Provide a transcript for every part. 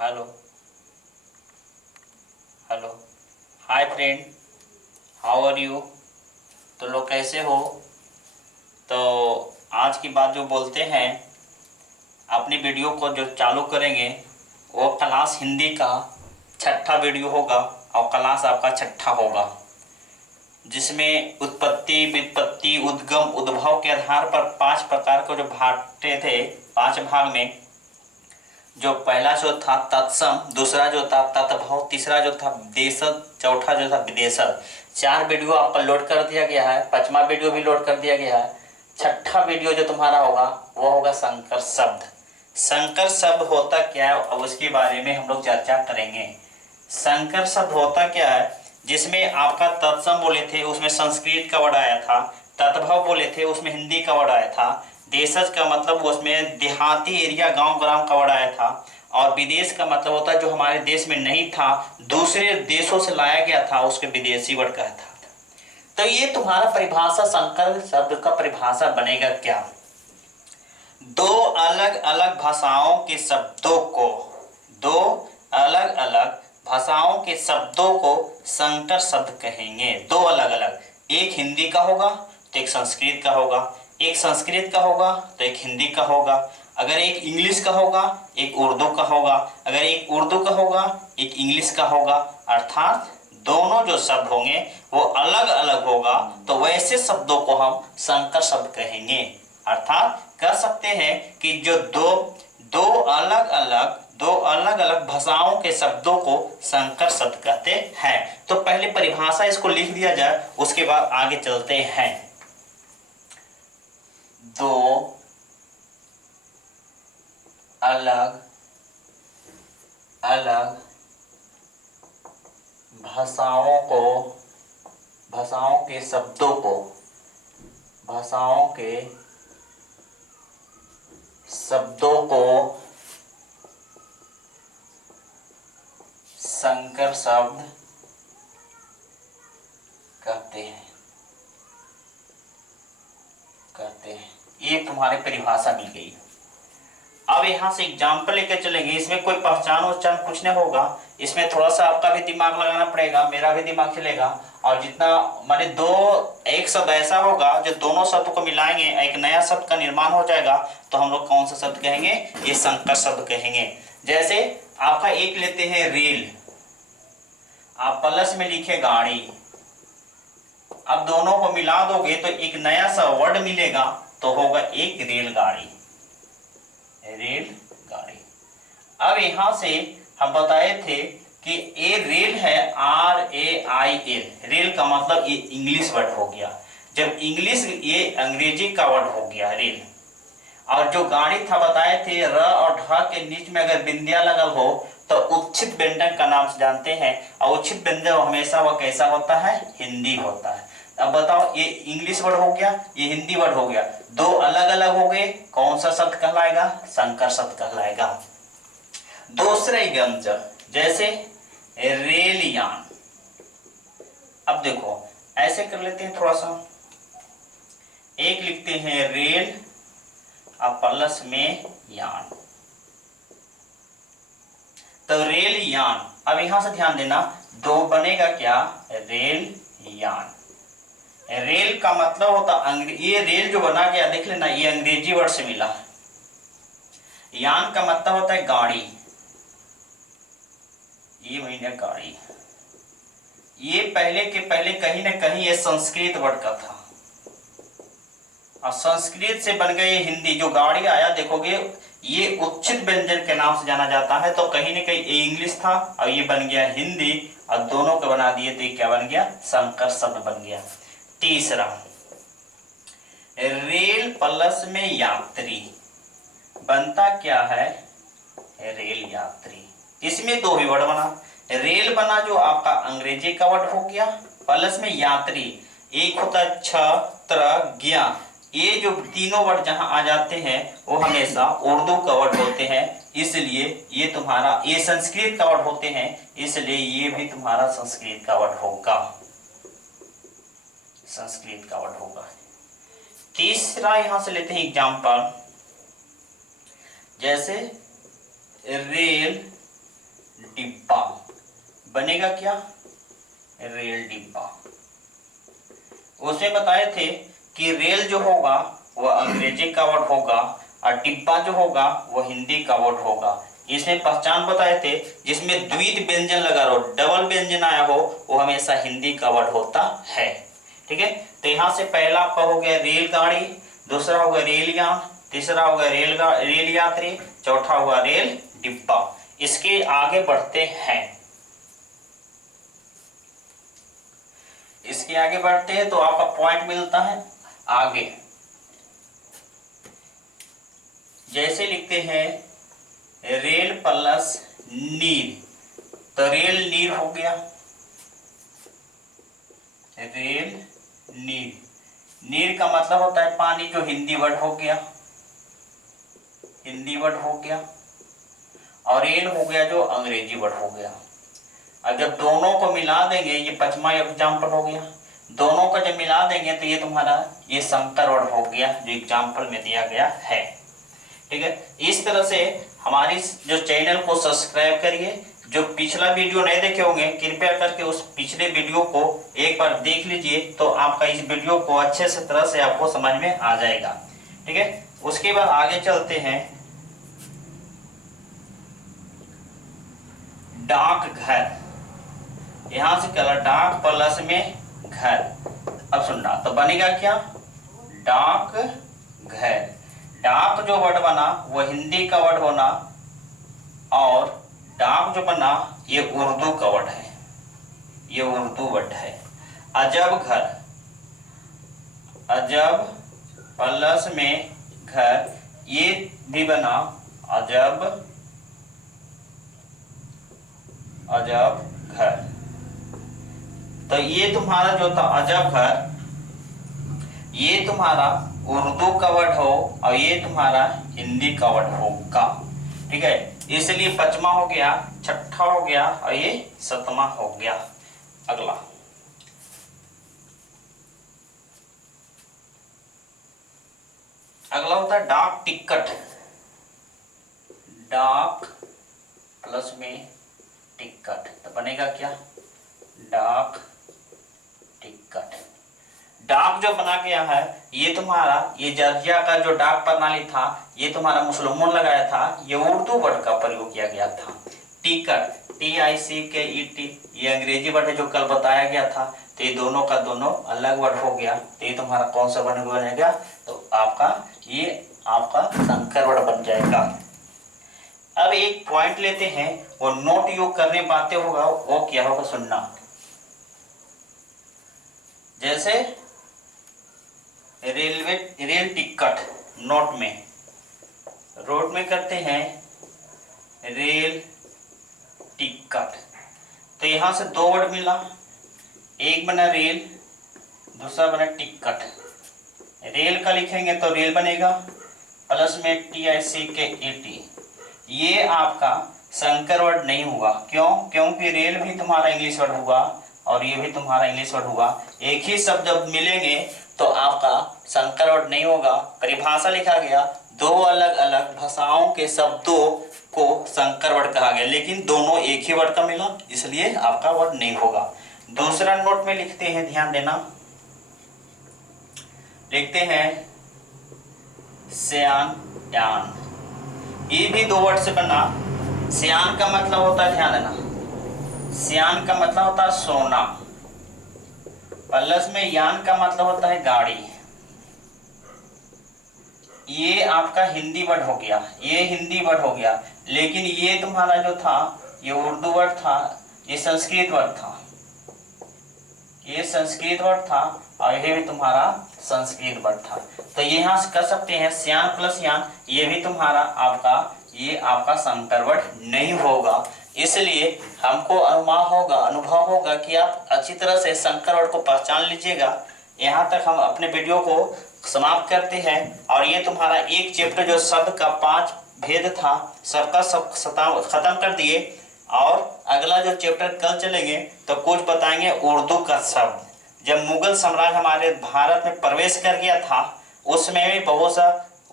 Hello hello. Hi friend, how are you? तो लोग कैसे हो? तो आज की बात जो बोलते हैं, अपनी वीडियो को जो चालू करेंगे वो क्लास हिंदी का छठा वीडियो होगा और क्लास आपका छठा होगा, जिसमें उत्पत्ति, व्युत्पत्ति, उद्गम, उद्भव के आधार पर 5 प्रकार को जो बांटे थे 5 भाग में। जो पहला जो था तत्सम, दूसरा जो था तत्भव, तीसरा जो था देशज, चौथा जो था विदेशज। 4 वीडियो आपका लोड कर दिया गया है, 5वां वीडियो भी लोड कर दिया गया है। छठा वीडियो जो तुम्हारा होगा वो होगा संकर शब्द। संकर शब्द होता क्या है, अब उसके बारे में हम लोग चर्चा करेंगे। संकर शब्द होता क्या है, जिसमें आपका तत्सम बोले थे उसमें संस्कृत का वर्ड आया था, तत्भव बोले थे उसमें हिंदी का वर्ड आया था, देशज का मतलब उसमें देहाती एरिया गांव ग्राम का वर्ड आया था, और विदेश का मतलब होता है जो हमारे देश में नहीं था, दूसरे देशों से लाया गया था, उसके विदेशी वर्ड कहता था। तो ये तुम्हारा परिभाषा संकर शब्द का परिभाषा बनेगा क्या? दो अलग अलग भाषाओं के शब्दों को, दो अलग अलग भाषाओं के शब्दों को संकर शब्द कहेंगे। दो अलग अलग, एक हिंदी का होगा तो एक संस्कृत का होगा, एक संस्कृत का होगा तो एक हिंदी का होगा, अगर एक इंग्लिश का होगा एक उर्दू का होगा, अगर एक उर्दू का होगा एक इंग्लिश का होगा। अर्थात दोनों जो शब्द होंगे वो अलग अलग होगा, तो वैसे शब्दों को हम संकर शब्द कहेंगे। अर्थात कह सकते हैं कि जो दो अलग अलग भाषाओं के शब्दों को संकर शब्द कहते हैं। तो पहले परिभाषा इसको लिख दिया जाए, उसके बाद आगे चलते हैं। दो अलग अलग भाषाओं के शब्दों को संकर शब्द कहते हैं। ये तुम्हारे परिभाषा मिल गई। अब यहाँ से एग्जाम्पल लेकर चलेंगे, इसमें कोई पहचान कुछ नहीं होगा, इसमें थोड़ा सा आपका भी दिमाग लगाना पड़ेगा, मेरा भी दिमाग चलेगा। और जितना माने एक शब्द ऐसा होगा जो दोनों शब्द को मिलाएंगे एक नया शब्द का निर्माण हो जाएगा, तो हम लोग कौन सा शब्द कहेंगे? ये संकर शब्द कहेंगे। जैसे आपका एक लेते हैं रेल, आप प्लस में लिखे गाड़ी, अब दोनों को मिला दोगे तो एक नया सा वर्ड मिलेगा, तो होगा एक रेलगाड़ी। अब यहां से हम बताए थे कि ये रेल है, RAIL, रेल का मतलब ये इंग्लिश वर्ड हो गया। जब इंग्लिश, ये अंग्रेजी का वर्ड हो गया रेल। और जो गाड़ी था बताए थे, र और ढ के बीच में अगर बिंदिया लगल हो तो उच्छित व्यंजन का नाम से जानते हैं, और उच्छित व्यंजन हमेशा वह कैसा होता है? हिंदी होता है। अब बताओ, ये इंग्लिश वर्ड हो गया, ये हिंदी वर्ड हो गया, दो अलग अलग हो गए, कौन सा शब्द कहलाएगा? संकर शब्द कहलाएगा। दूसरा एग्जाम्पल, जैसे रेलयान। अब देखो ऐसे कर लेते हैं, थोड़ा सा एक लिखते हैं रेल, अब प्लस में यान, तो रेल यान। अब यहां से ध्यान देना, दो बनेगा क्या? रेल यान। रेल का मतलब होता ये रेल जो बना गया देख लेना, ये अंग्रेजी वर्ड से मिला है। यान का मतलब होता है गाड़ी, ये महीने गाड़ी। ये पहले के पहले कहीं ना कहीं ये संस्कृत वर्ड का था, और संस्कृत से बन गए हिंदी। जो गाड़ी आया देखोगे, ये उच्चित व्यंजन के नाम से जाना जाता है, तो कहीं ना कहीं ये इंग्लिश था और ये बन गया हिंदी, और दोनों को बना दिए तो ये क्या बन गया? संकर शब्द बन गया। तीसरा, रेल प्लस में यात्री, बनता क्या है? रेल यात्री। इसमें दो ही वर्ड बना, रेल बना जो आपका अंग्रेजी का वर्ड हो गया, प्लस में यात्री, एक होता है छत्र ज्ञा। ये जो तीनों वर्ड जहां आ जाते हैं वो हमेशा उर्दू का वर्ड होते हैं, इसलिए ये तुम्हारा, ये संस्कृत का वर्ड होते हैं, इसलिए ये भी तुम्हारा संस्कृत का वर्ड होगा, संस्कृत का वर्ड होगा। तीसरा यहां से लेते हैं एग्जाम्पल, जैसे रेल बनेगा क्या, रेल डिब्बा। उसमें बताए थे कि रेल जो होगा वह अंग्रेजी का वर्ड होगा और डिब्बा जो होगा वह हिंदी का वर्ड होगा। इसमें पहचान बताए थे, जिसमें द्वित व्यंजन लगा हो, डबल व्यंजन आया हो, वो हमेशा हिंदी का वर्ड होता है। ठीक है, तो यहाँ से पहला आपका हो गया रेलगाड़ी, दूसरा होगा रेलयान, तीसरा होगा रेल यात्री, चौथा होगा रेल डिब्बा। इसके आगे बढ़ते हैं, इसके आगे बढ़ते हैं तो आपका पॉइंट मिलता है आगे। जैसे लिखते हैं रेल प्लस नीर, तो रेल नीर हो गया, रेल नीर। नीर का मतलब होता है पानी, जो हिंदी वर्ड हो गया, हिंदी वर्ड हो गया। और रेल हो गया जो अंग्रेजी वर्ड हो गया। अगर दोनों को मिला देंगे, ये 5वां एग्जाम्पल हो गया, दोनों को जब मिला देंगे तो ये तुम्हारा ये संकर वर्ड हो गया जो एग्जाम्पल में दिया गया है। ठीक है, इस तरह से हमारी जो चैनल को सब्सक्राइब करिए। जो पिछला वीडियो नहीं देखे होंगे, कृपया करके उस पिछले वीडियो को एक बार देख लीजिए, तो आपका इस वीडियो को अच्छे से तरह से आपको समझ में आ जाएगा। ठीक है, उसके बाद आगे चलते हैं, डाक घर। यहां से कला डाक प्लस में घर। अब सुनना, तो बनेगा क्या, डाक घर। डाक जो वर्ड बना वो हिंदी का वर्ड होना, और डाक जो बना ये उर्दू का वर्ड है, ये उर्दू वर्ड है। अजब घर, अजब प्लस में घर, ये भी बना अजब, अजब घर। तो ये तुम्हारा जो था अजब घर, ये तुम्हारा उर्दू का वर्ड हो और ये तुम्हारा हिंदी का वर्ड होगा। ठीक है, इसलिए 5वां हो गया, 6ठा हो गया और ये 7वां हो गया। अगला, अगला होता है डाक टिकट। डाक प्लस में टिकट, तो बनेगा क्या, डाक टिकट। डाक जो बना गया है ये तुम्हारा, ये जॉर्जिया का जो डाक प्रणाली था ये तुम्हारा मुसलमान लगाया था, ये उर्दू वर्ड का प्रयोग किया गया था। टिकट, TICKET, ये अंग्रेजी वर्ड है जो कल बताया गया था। तो ये दोनों का दोनों अलग वर्ड हो गया, तो ये तुम्हारा कौन सा वर्ड बनेगा, तो आपका ये आपका संकर वर्ड बन जाएगा। अब एक पॉइंट लेते हैं, वो नोट योग करने बातें होगा, वो क्या होगा सुनना। जैसे रेल टिकट, नोट में, रोड में करते हैं रेल टिकट, तो यहां से दो वर्ड मिला, एक बना रेल, दूसरा बना टिकट। रेल का लिखेंगे तो रेल बनेगा प्लस में TICKET। ये आपका संकर वर्ड नहीं हुआ, क्यों, क्योंकि रेल भी तुम्हारा इंग्लिश वर्ड हुआ और ये भी तुम्हारा इंग्लिश वर्ड हुआ। एक ही शब्द जब मिलेंगे तो आपका संकर वर्ड नहीं होगा। परिभाषा लिखा गया, दो अलग अलग भाषाओं के शब्दों को संकर वर्ड कहा गया, लेकिन दोनों एक ही वर्ड का मिला, इसलिए आपका वर्ड नहीं होगा। दूसरा नोट में लिखते हैं, ध्यान देना, लिखते हैं सयान यान। ये भी दो वर्ड से बना। सयान का मतलब होता है, ध्यान देना, सयान का मतलब होता है सोना, प्लस में यान का मतलब होता है गाड़ी। ये आपका हिंदी वर्ड हो गया, ये हिंदी वर्ड हो गया, लेकिन ये तुम्हारा जो था ये उर्दू वर्ड था, ये संस्कृत वर्ड था, ये संस्कृत वर्ड था और ये भी तुम्हारा संस्कृत वर्ड था। तो यहाँ से कर सकते हैं सयान प्लस यान, ये भी तुम्हारा आपका, ये आपका संकर वर्ड नहीं होगा। इसलिए हमको अनुभव होगा कि आप अच्छी तरह से संकर वर्ड को पहचान लीजिएगा। यहाँ तक हम अपने वीडियो को समाप्त करते हैं, और ये तुम्हारा एक चैप्टर जो शब्द का 5 भेद था सबका सब खत्म कर दिए, और अगला जो चैप्टर कल चलेंगे तो कुछ बताएंगे उर्दू का शब्द। जब मुगल साम्राज्य हमारे भारत में प्रवेश कर गया था उसमें भी बहुत सा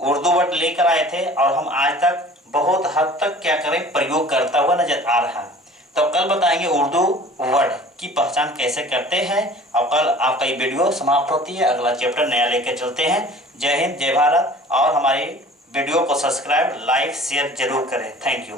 उर्दू वर्ड लेकर आए थे, और हम आज तक बहुत हद तक क्या करें प्रयोग करता हुआ नजर आ रहा है। तो कल बताएंगे उर्दू वर्ड की पहचान कैसे करते हैं। और कल आपका ये वीडियो समाप्त होती है, अगला चैप्टर नया लेके चलते हैं। जय हिंद, जय भारत। और हमारी वीडियो को सब्सक्राइब, लाइक, शेयर जरूर करें। Thank you.